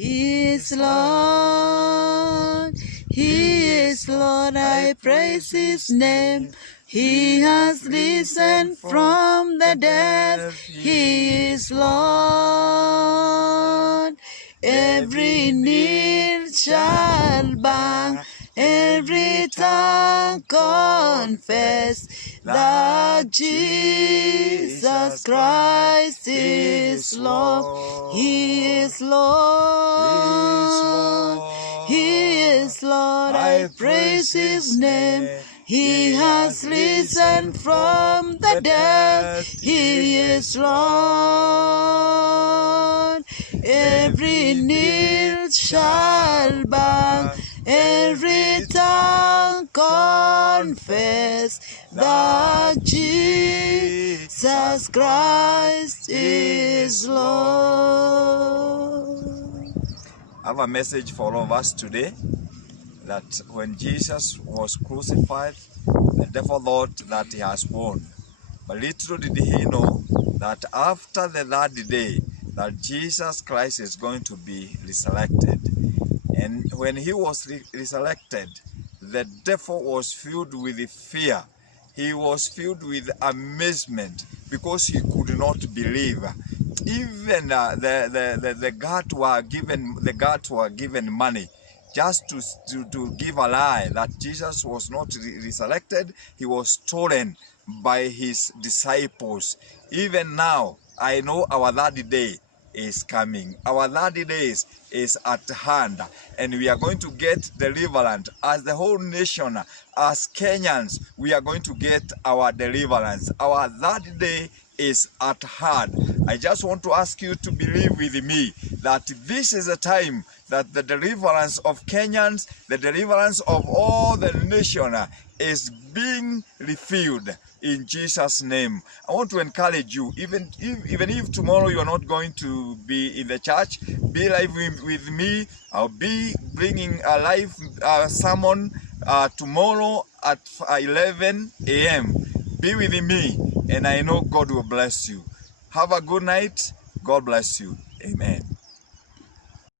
He is Lord, He is Lord, I praise His name. He has risen from the dead, He is Lord. Every knee shall bow, every tongue confess that Jesus Christ is Lord. He is Lord. He is Lord. I praise His name. He has risen from the dead. He is Lord. Every knee shall bow, every tongue confess that Jesus Christ is Lord. I have a message for all of us today, that when Jesus was crucified, the devil thought that he has won. But little did he know that after the third day, that Jesus Christ is going to be resurrected. And when he was resurrected, the devil was filled with fear. He was filled with amazement because he could not believe. Even the guards were given money just to give a lie that Jesus was not resurrected. He was stolen by his disciples. Even now, I know our third day is coming. Our 30 days is at hand, and we are going to get deliverance. As the whole nation, as Kenyans, we are going to get our deliverance. Our 30 day is at hand. I just want to ask you to believe with me that this is a time that the deliverance of Kenyans, the deliverance of all the nation is being refilled in Jesus' name. I want to encourage you, even if tomorrow you are not going to be in the church, be live with me. I'll be bringing a live sermon tomorrow at 11 a.m. Be with me, and I know God will bless you. Have a good night. God bless you. Amen.